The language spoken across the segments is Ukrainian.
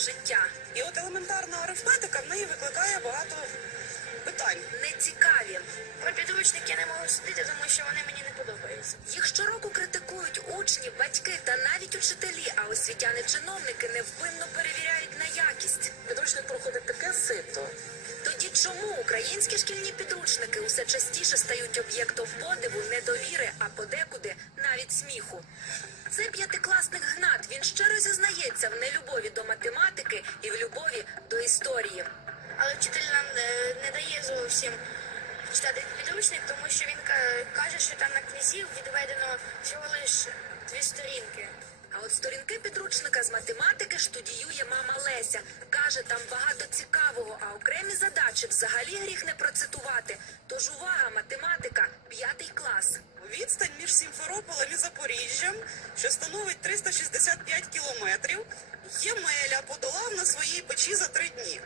життя. І от елементарна арифметика в неї викликає багато питань. Нецікаві. Про підручники я не можу судити, тому що вони мені не подобаються. Їх щороку критикують учні, батьки та навіть учителі, а освітяни-чиновники невпинно перевіряють на якість. Підручник проходить таке сито. Тоді чому українські шкільні підручники усе частіше стають об'єктом подиву, недовіри, а подекуди навіть сміху? Це п'ятикласник Гнат. Він щиро зізнається в нелюбові до математики і в любові до історії. Але вчитель нам е, не дає зовсім читати підручник, тому що він каже, що там на князів відведено всього лише дві сторінки. А от сторінки підручника з математики штудіює мама Леся. Каже, там багато цікавого, а окремі задачі взагалі гріх не процитувати. Тож увага, математика, п'ятий клас. Відстань між Сімферополем і Запоріжжям, що становить 365 кілометрів, Ємеля подолав на своїй печі за три дні.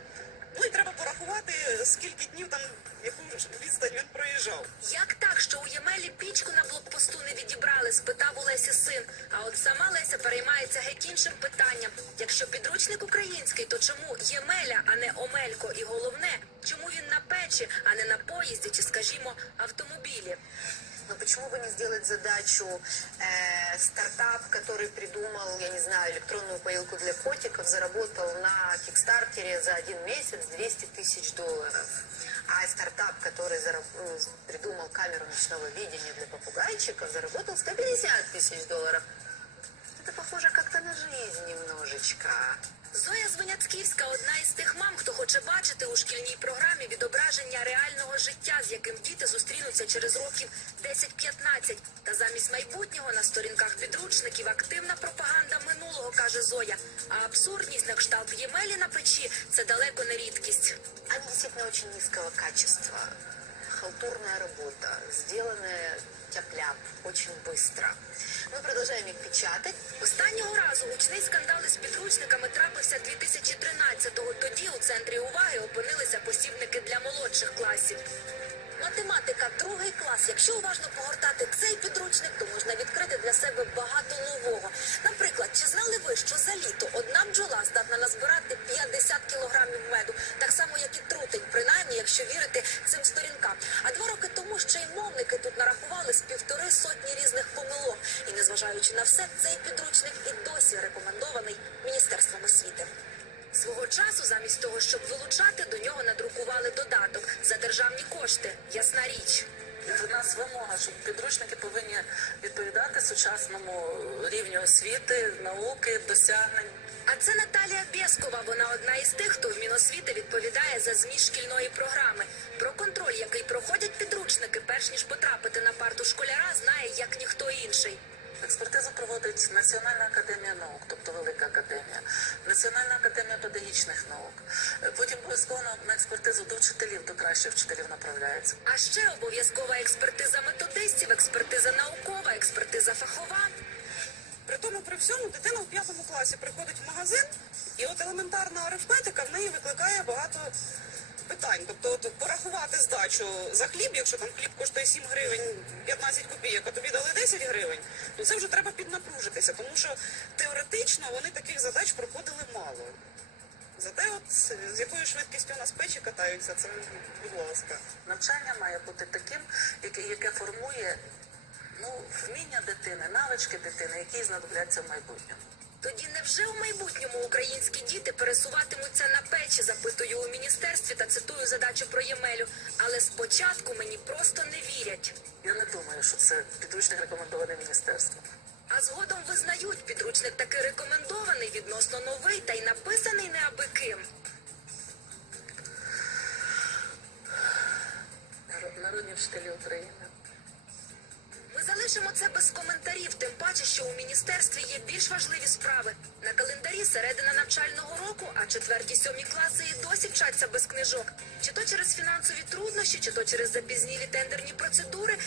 Ну і треба порахувати, скільки днів там яку відстань він проїжджав. Як так, що у Ємелі пічку на блокпосту не відібрали, спитав у Лесі син. А от сама Леся переймається геть іншим питанням. Якщо підручник український, то чому Ємеля, а не Омелько? І головне, чому він на печі, а не на поїзді чи, скажімо, автомобілі? Но почему бы не сделать задачу э, стартап, который придумал, я не знаю, электронную поилку для котиков, заработал на Кикстартере за один месяц 200 тысяч долларов. А стартап, который зараб- ну, придумал камеру ночного видения для попугайчиков, заработал 150 тысяч долларов. Это похоже как-то на жизнь немножечко. Зоя Звеняцьківська одна із тих мам, хто хоче бачити у шкільній програмі відображення реального життя, з яким діти зустрінуться через років 10-15. Та замість майбутнього на сторінках підручників активна пропаганда минулого, каже Зоя. А абсурдність на кшталт Ємелі на печі це далеко не рідкість. Они действительно очень низкого качества. Халтурная работа, сделанная тяп-ляп, очень быстро. Мы продолжаем их печатать. Останнього разу гучний скандал із підручниками центрі уваги опинилися посібники для молодших класів. Математика, другий клас. Якщо уважно погортати цей підручник, то можна відкрити для себе багато нового. Наприклад, чи знали ви, що за літо одна бджола здатна назбирати 50 кілограмів меду, так само як і трутень, принаймні, якщо вірити цим сторінкам. А два роки тому ще й мовники тут нарахували з півтори сотні різних помилок. І незважаючи на все, цей підручник і досі рекомендований міністерством освіти. Свого часу, замість того, щоб вилучати, до нього надрукували додаток за державні кошти. Ясна річ. Від нас вимога, що підручники повинні відповідати сучасному рівню освіти, науки, досягнень. А це Наталія Бєскова. Вона одна із тих, хто в Міносвіти відповідає за зміст шкільної програми. Про контроль, який проходять підручники, перш ніж потрапити на парту школяра, знає як ніхто інший. Експертизу проводить Національна академія наук, тобто Велика академія, Національна академія педагогічних наук. Потім обов'язково на- на експертизу до вчителів, до кращих вчителів направляється. А ще обов'язкова експертиза методистів, експертиза наукова, експертиза фахова. При тому, при всьому, дитина в п'ятому класі приходить в магазин, і от елементарна арифметика в неї викликає багато питань. Тобто, от порахувати здачу за хліб, якщо там хліб коштує 7 гривень 15 копійок, а тобі дали 10 гривень, то це вже треба піднапружитися, тому що теоретично вони таких задач проходили мало. Зате, от з якою швидкістю у нас печі катаються, це будь ласка. Навчання має бути таким, яке, яке формує ну, вміння дитини, навички дитини, які знадобляться в майбутньому. Тоді невже у майбутньому українські діти пересуватимуться на печі? Запитую у міністерстві та цитую задачу про Ємелю. Але спочатку мені просто не вірять. Я не думаю, що це підручник рекомендований міністерством. А згодом визнають, підручник таки рекомендований, відносно новий та й написаний не аби ким. Народні вчителі України. Залишимо це без коментарів, тим паче, що у міністерстві є більш важливі справи. На календарі середина навчального року, а четверті сьомі класи і досі вчаться без книжок. Чи то через фінансові труднощі, чи то через запізнілі тендерні процедури.